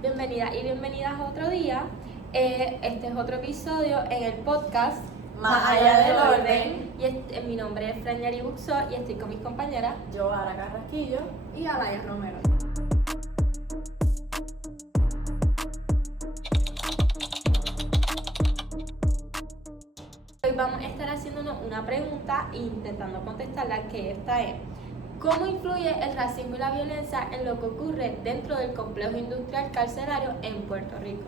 Bienvenidas y bienvenidas a otro día. Este es otro episodio en el podcast Más allá del orden. Y mi nombre es Frañari Buxó y estoy con mis compañeras Joara Carrasquillo y Alaya Romero. Hoy vamos a estar haciéndonos una pregunta e intentando contestarla, que esta es: ¿cómo influye el racismo y la violencia en lo que ocurre dentro del complejo industrial carcelario en Puerto Rico?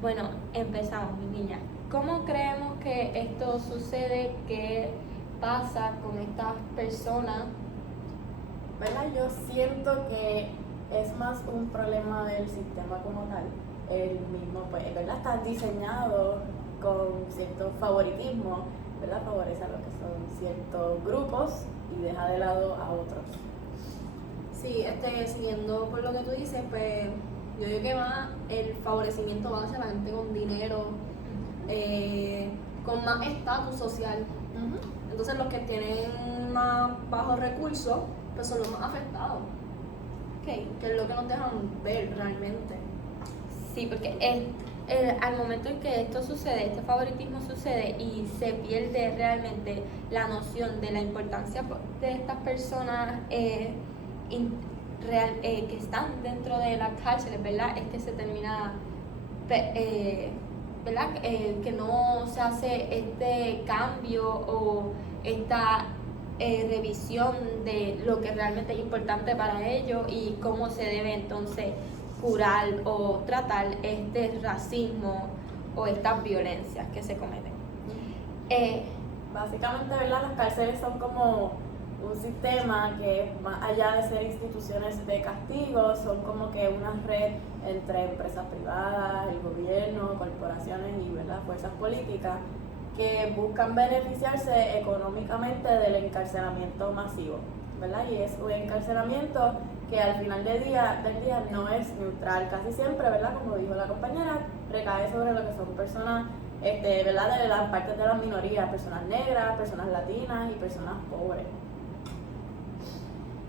Bueno, empezamos, mi niña. ¿Cómo creemos que esto sucede? ¿Qué pasa con estas personas? ¿Verdad? Yo siento que es más un problema del sistema como tal. El mismo, pues, ¿verdad? Está diseñado con cierto favoritismo, ¿verdad? Favorece a lo que son ciertos grupos y deja de lado a otros. Sí, siguiendo por lo que tú dices, pues yo digo que más el favorecimiento va hacia la gente con dinero, con más estatus social. Entonces los que tienen más bajos recursos, pues son los más afectados. Okay. Que es lo que nos dejan ver realmente. Sí, porque al momento en que esto sucede, este favoritismo sucede y se pierde realmente la noción de la importancia de estas personas que están dentro de las cárceles, ¿verdad? Es que se termina, ¿verdad? Que no se hace este cambio o esta revisión de lo que realmente es importante para ellos y cómo se debe entonces curar o tratar este racismo o estas violencias que se cometen. Básicamente, ¿verdad? Las cárceles son como un sistema que, más allá de ser instituciones de castigo, son como que una red entre empresas privadas, el gobierno, corporaciones y, ¿verdad?, fuerzas políticas que buscan beneficiarse económicamente del encarcelamiento masivo, ¿verdad? Y es un encarcelamiento que al final del día no es neutral, casi siempre, ¿verdad? Como dijo la compañera, recae sobre lo que son personas, ¿verdad?, de las partes de las minorías, personas negras, personas latinas y personas pobres.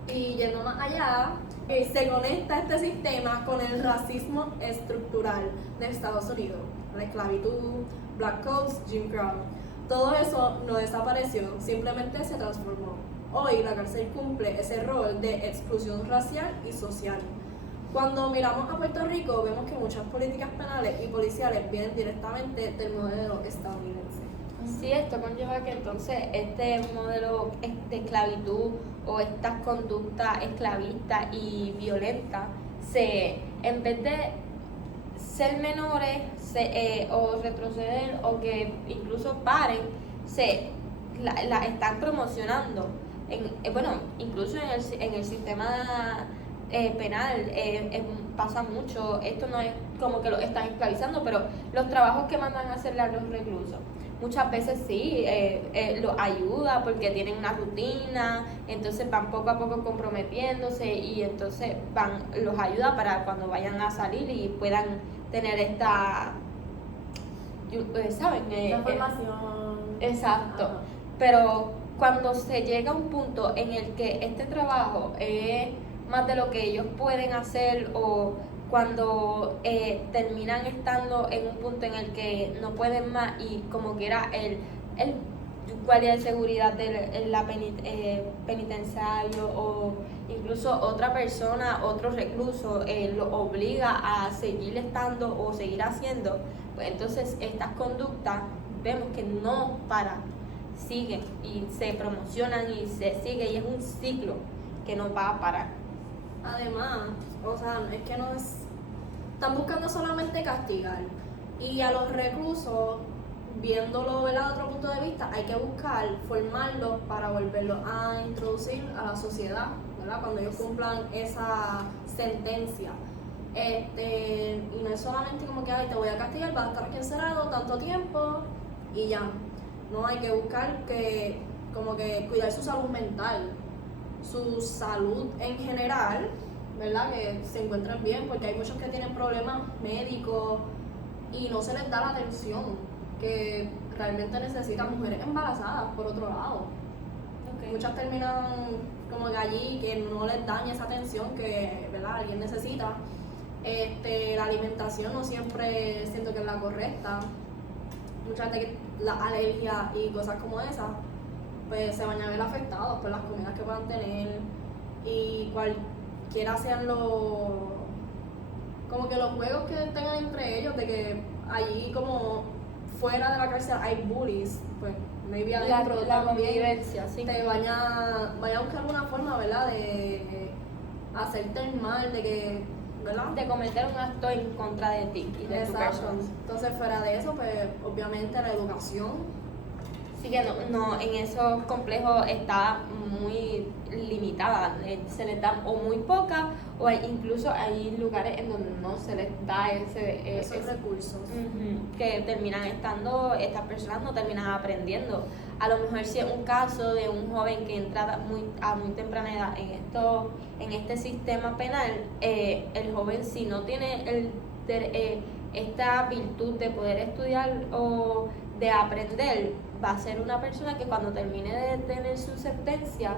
Y yendo más allá, se conecta este sistema con el racismo estructural de Estados Unidos, la esclavitud, Black Codes, Jim Crow. Todo eso no desapareció, simplemente se transformó. Hoy la cárcel cumple ese rol de exclusión racial y social. Cuando miramos a Puerto Rico, vemos que muchas políticas penales y policiales vienen directamente del modelo estadounidense. Sí, esto conlleva que entonces este modelo de esclavitud o estas conductas esclavistas y violentas, en vez de ser menores o retroceder o que incluso paren, la están promocionando. Incluso en el sistema penal pasa mucho. Esto no es como que lo están esclavizando, pero los trabajos que mandan a hacerle a los reclusos muchas veces sí los ayuda porque tienen una rutina, entonces van poco a poco comprometiéndose y entonces los ayuda para cuando vayan a salir y puedan tener esta, ¿saben? Esta formación. Exacto. Ajá. Pero cuando se llega a un punto en el que este trabajo es más de lo que ellos pueden hacer o cuando terminan estando en un punto en el que no pueden más y como quiera el guardia de seguridad del penitenciario o incluso otra persona, otro recluso, lo obliga a seguir estando o seguir haciendo, pues entonces estas conductas vemos que no paran, siguen y se promocionan y se sigue y es un ciclo que no va a parar. Además, o sea, es que no es... Están buscando solamente castigar. Y a los reclusos, viéndolo desde otro punto de vista, hay que buscar formarlos para volverlos a introducir a la sociedad, ¿verdad? Cuando ellos cumplan esa sentencia. Y no es solamente como que, ay, te voy a castigar, vas a estar aquí encerrado tanto tiempo y ya. No, hay que buscar como que cuidar su salud mental, su salud en general, ¿verdad? Que se encuentren bien, porque hay muchos que tienen problemas médicos y no se les da la atención que realmente necesitan. Mujeres embarazadas, por otro lado. Okay. Muchas terminan como que allí, que no les dan esa atención que, ¿verdad?, alguien necesita. La alimentación no siempre siento que es la correcta. Mucha gente que la alergia y cosas como esas, pues se van a ver afectados por las comidas que puedan tener y cualquiera sean como que los juegos que tengan entre ellos, de que allí como fuera de la cárcel hay bullies, pues maybe adentro la también convivencia, sí. te vaya a buscar una forma, ¿verdad?, de hacerte el mal, de que, ¿verdad?, De cometer un acto en contra de ti y de tu exacto. persona. Entonces fuera de eso, pues obviamente la educación. Sí que no, en esos complejos está muy limitada, se les da o muy poca o incluso hay lugares en donde no se les da Esos ese recursos. que terminan estando, estas personas no terminan aprendiendo. A lo mejor si es un caso de un joven que entra a muy temprana edad en este sistema penal, el joven si no tiene esta virtud de poder estudiar o de aprender, va a ser una persona que cuando termine de tener su sentencia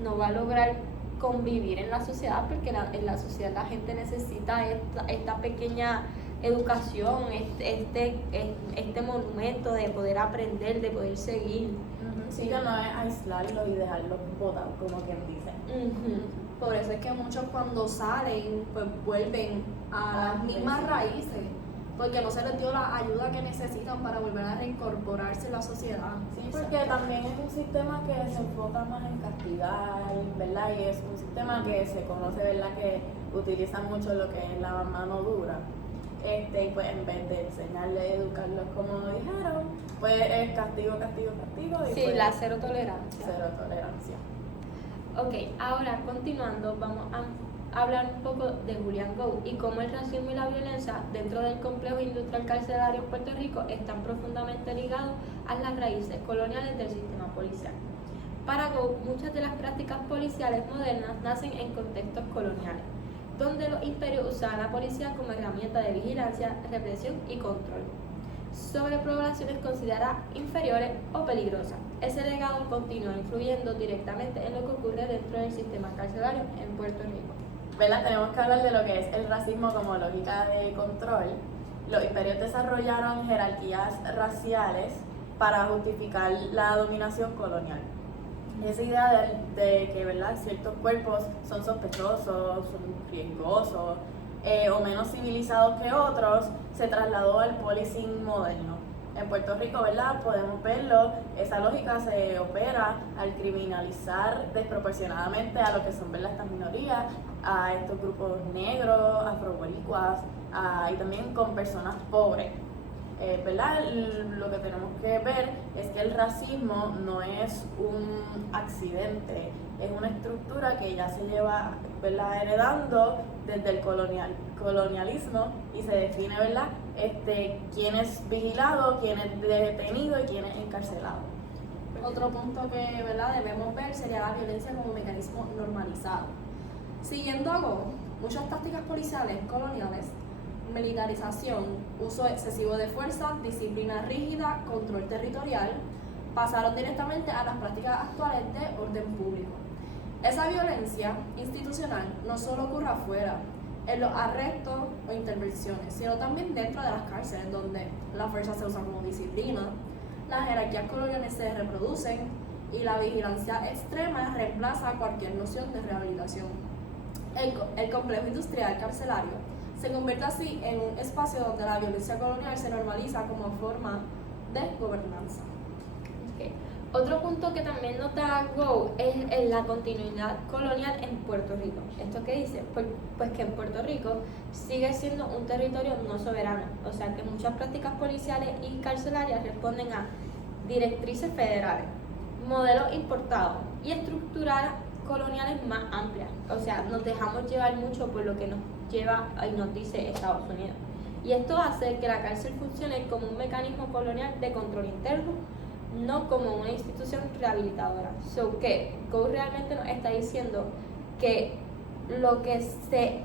no va a lograr convivir en la sociedad, porque en la sociedad la gente necesita esta pequeña educación, este monumento de poder aprender, de poder seguir. Sí, que no es aislarlo y dejarlo botado, como quien dice. Por eso es que muchos cuando salen, pues vuelven a las mismas raíces, porque no se les dio la ayuda que necesitan para volver a reincorporarse en la sociedad. Sí, porque también es un sistema que se enfoca más en castigar, ¿verdad? Y es un sistema que se conoce, ¿verdad?, que utiliza mucho lo que es la mano dura. Y pues en vez de enseñarles, educarlos como dijeron, pues es castigo, castigo, castigo. Y Sí, pues, la cero tolerancia. cero tolerancia. Ok, ahora continuando, vamos a hablar un poco de Julian Gow y cómo el racismo y la violencia dentro del complejo industrial carcelario en Puerto Rico están profundamente ligados a las raíces coloniales del sistema policial. Para Gow, muchas de las prácticas policiales modernas nacen en contextos coloniales, donde los imperios usaban la policía como herramienta de vigilancia, represión y control sobre poblaciones consideradas inferiores o peligrosas. Ese legado continúa influyendo directamente en lo que ocurre dentro del sistema carcelario en Puerto Rico. ¿Verdad? Tenemos que hablar de lo que es el racismo como lógica de control. Los imperios desarrollaron jerarquías raciales para justificar la dominación colonial. Esa idea de que, ¿verdad?, ciertos cuerpos son sospechosos, son riesgosos o menos civilizados que otros, se trasladó al policing moderno. En Puerto Rico, ¿verdad?, podemos verlo, esa lógica se opera al criminalizar desproporcionadamente a lo que son, ¿verdad?, estas minorías, a estos grupos negros, afroboricuas, y también con personas pobres. ¿Verdad? Lo que tenemos que ver es que el racismo no es un accidente, es una estructura que ya se lleva, ¿verdad?, heredando desde el colonialismo y se define, ¿verdad?, quién es vigilado, quién es detenido y quién es encarcelado. Otro punto que, ¿verdad?, debemos ver sería la violencia como mecanismo normalizado. Siguiendo a Gow, muchas tácticas policiales coloniales, militarización, uso excesivo de fuerza, disciplina rígida, control territorial, pasaron directamente a las prácticas actuales de orden público. Esa violencia institucional no solo ocurre afuera, en los arrestos o intervenciones, sino también dentro de las cárceles, donde la fuerza se usa como disciplina, las jerarquías coloniales se reproducen y la vigilancia extrema reemplaza cualquier noción de rehabilitación. El complejo industrial carcelario se convierte así en un espacio donde la violencia colonial se normaliza como forma de gobernanza. Okay. Otro punto que también nota Gow es la continuidad colonial en Puerto Rico. ¿Esto qué dice? Pues que en Puerto Rico sigue siendo un territorio no soberano, o sea que muchas prácticas policiales y carcelarias responden a directrices federales, modelos importados y estructuras coloniales más amplias. O sea, nos dejamos llevar mucho por lo que nos lleva y nos dice Estados Unidos. Y esto hace que la cárcel funcione como un mecanismo colonial de control interno, no como una institución rehabilitadora. So que Gow realmente nos está diciendo que lo que se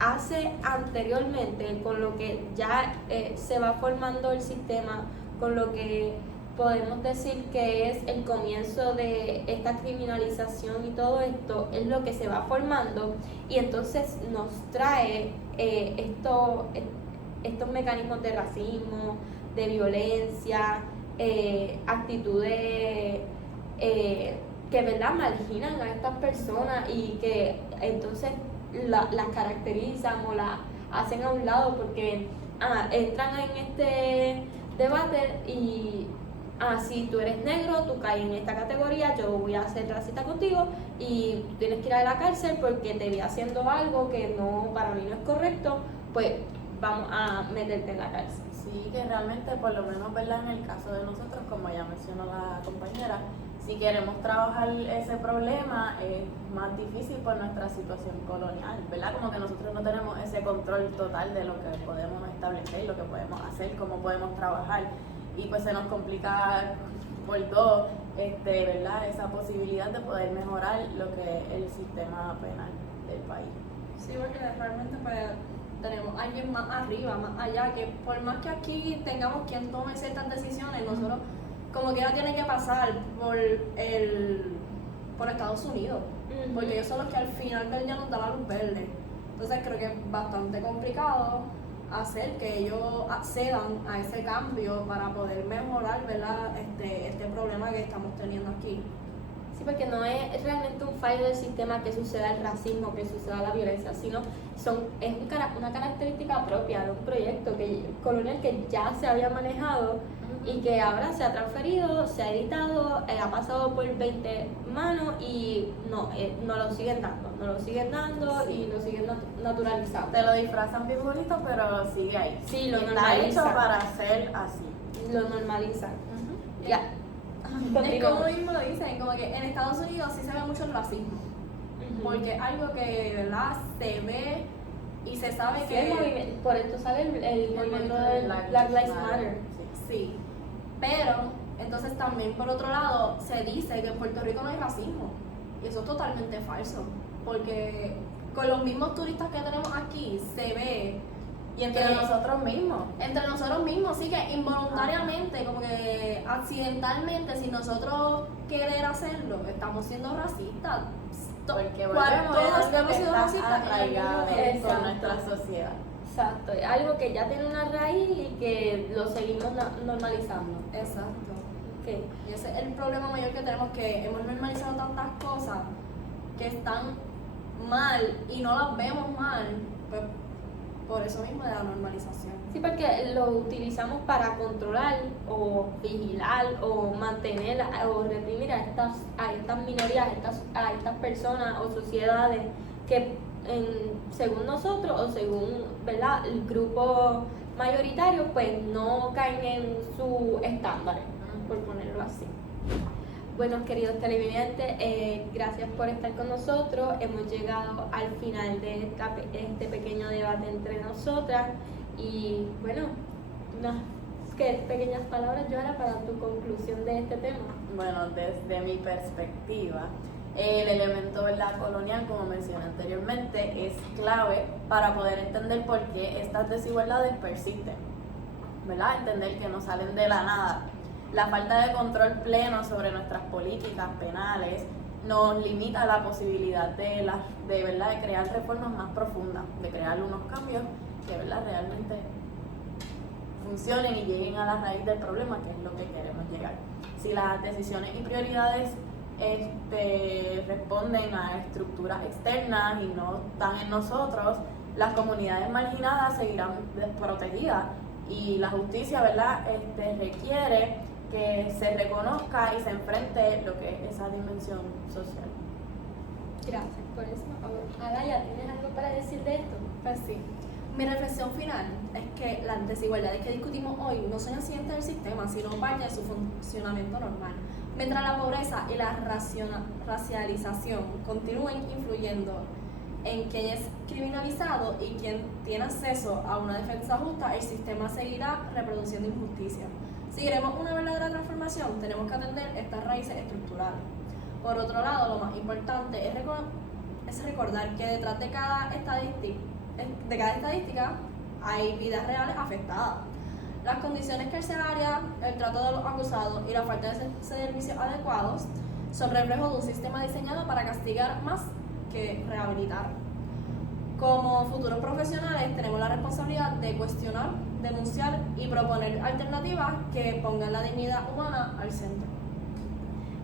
hace anteriormente, con lo que ya se va formando el sistema, con lo que podemos decir que es el comienzo de esta criminalización y todo esto, es lo que se va formando y entonces nos trae estos mecanismos de racismo, de violencia, actitudes que ¿verdad? Marginan a estas personas y que entonces las caracterizan o las hacen a un lado porque entran en este debate y si tú eres negro, tú caes en esta categoría, yo voy a ser racista contigo y tú tienes que ir a la cárcel porque te vi haciendo algo que no para mí no es correcto, pues vamos a meterte en la cárcel. Sí, que realmente, por lo menos, ¿verdad? En el caso de nosotros, como ya mencionó la compañera, si queremos trabajar ese problema es más difícil por nuestra situación colonial, ¿verdad? Como que nosotros no tenemos ese control total de lo que podemos establecer, lo que podemos hacer, cómo podemos trabajar y pues se nos complica por dos, ¿verdad? Esa posibilidad de poder mejorar lo que es el sistema penal del país. Sí, porque realmente pues tenemos a alguien más arriba, más allá, que por más que aquí tengamos quien tome ciertas decisiones, nosotros como que tiene que pasar por Estados Unidos, porque ellos son los que al final del día nos dan la luz verde. Entonces creo que es bastante complicado hacer que ellos accedan a ese cambio para poder mejorar, ¿verdad? este problema que estamos teniendo aquí. Sí, porque no es realmente un fallo del sistema que suceda el racismo, que suceda la violencia, sino es una característica propia de un proyecto colonial que ya se había manejado y que ahora se ha transferido, se ha editado, ha pasado por 20 manos y no lo siguen dando y lo siguen naturalizando. Te lo disfrazan bien bonito, pero sigue ahí. Sí, lo está normalizan. hecho para ser así. Lo normalizan. Ya. Es como mismo lo dicen, como que en Estados Unidos sí se ve mucho el racismo, porque es algo que, ¿verdad? Se ve y se sabe Sí, que... por esto sale el movimiento de Black Lives Matter. Sí, pero entonces también por otro lado se dice que en Puerto Rico no hay racismo y eso es totalmente falso, porque con los mismos turistas que tenemos aquí se ve y Entre nosotros mismos, sí, que involuntariamente, como que accidentalmente, sin nosotros querer hacerlo, estamos siendo racistas. Porque volvemos todos a hemos sido racistas arraigados en con nuestra sociedad. Exacto, es algo que ya tiene una raíz y que lo seguimos normalizando. Exacto. Okay. Y ese es el problema mayor que tenemos, que hemos normalizado tantas cosas que están mal y no las vemos mal, pues por eso mismo de la normalización. Sí, porque lo utilizamos para controlar o vigilar o mantener o reprimir a estas minorías, a estas personas o sociedades que según nosotros o según, ¿verdad?, el grupo mayoritario pues no caen en su estándar, por ponerlo así. Bueno, queridos televidentes, gracias por estar con nosotros. Hemos llegado al final de este pequeño debate entre nosotras y bueno, unas pequeñas palabras, Joana, para tu conclusión de este tema. Bueno, desde mi perspectiva, el elemento colonial, como mencioné anteriormente, es clave para poder entender por qué estas desigualdades persisten, ¿verdad? Entender que no salen de la nada. La falta de control pleno sobre nuestras políticas penales nos limita la posibilidad de crear reformas más profundas, de crear unos cambios que, ¿verdad?, realmente funcionen y lleguen a la raíz del problema, que es lo que queremos llegar. Si las decisiones y prioridades responden a estructuras externas y no están en nosotros, las comunidades marginadas seguirán desprotegidas y la justicia, ¿verdad?, requiere que se reconozca y se enfrente lo que es esa dimensión social. Gracias por eso. Alaya, ¿tienes algo para decir de esto? Pues sí. Mi reflexión final es que las desigualdades que discutimos hoy no son accidentes del sistema, sino parte de su funcionamiento normal. Mientras la pobreza y la racialización continúen influyendo en quien es criminalizado y quien tiene acceso a una defensa justa, el sistema seguirá reproduciendo injusticia. Si queremos una verdadera transformación, tenemos que atender estas raíces estructurales. Por otro lado, lo más importante es recordar que detrás de cada estadística hay vidas reales afectadas. Las condiciones carcelarias, el trato de los acusados y la falta de servicios adecuados son reflejo de un sistema diseñado para castigar más que rehabilitar. Como futuros profesionales tenemos la responsabilidad de cuestionar, denunciar y proponer alternativas que pongan la dignidad humana al centro.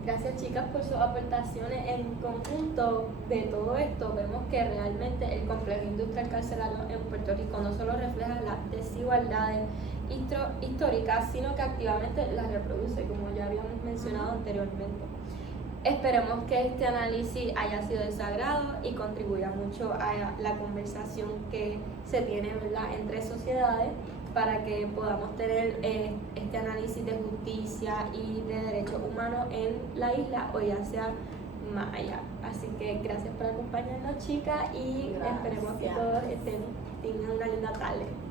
Gracias, chicas, por sus aportaciones. En conjunto de todo esto, vemos que realmente el complejo industrial carcelario en Puerto Rico no solo refleja las desigualdades históricas, sino que activamente las reproduce, como ya habíamos mencionado anteriormente. Esperemos que este análisis haya sido de su agrado y contribuya mucho a la conversación que se tiene, ¿verdad?, entre sociedades, para que podamos tener este análisis de justicia y de derechos humanos en la isla o ya sea más allá. Así que gracias por acompañarnos, chicas, y Gracias. esperemos que todos tengan una linda tarde.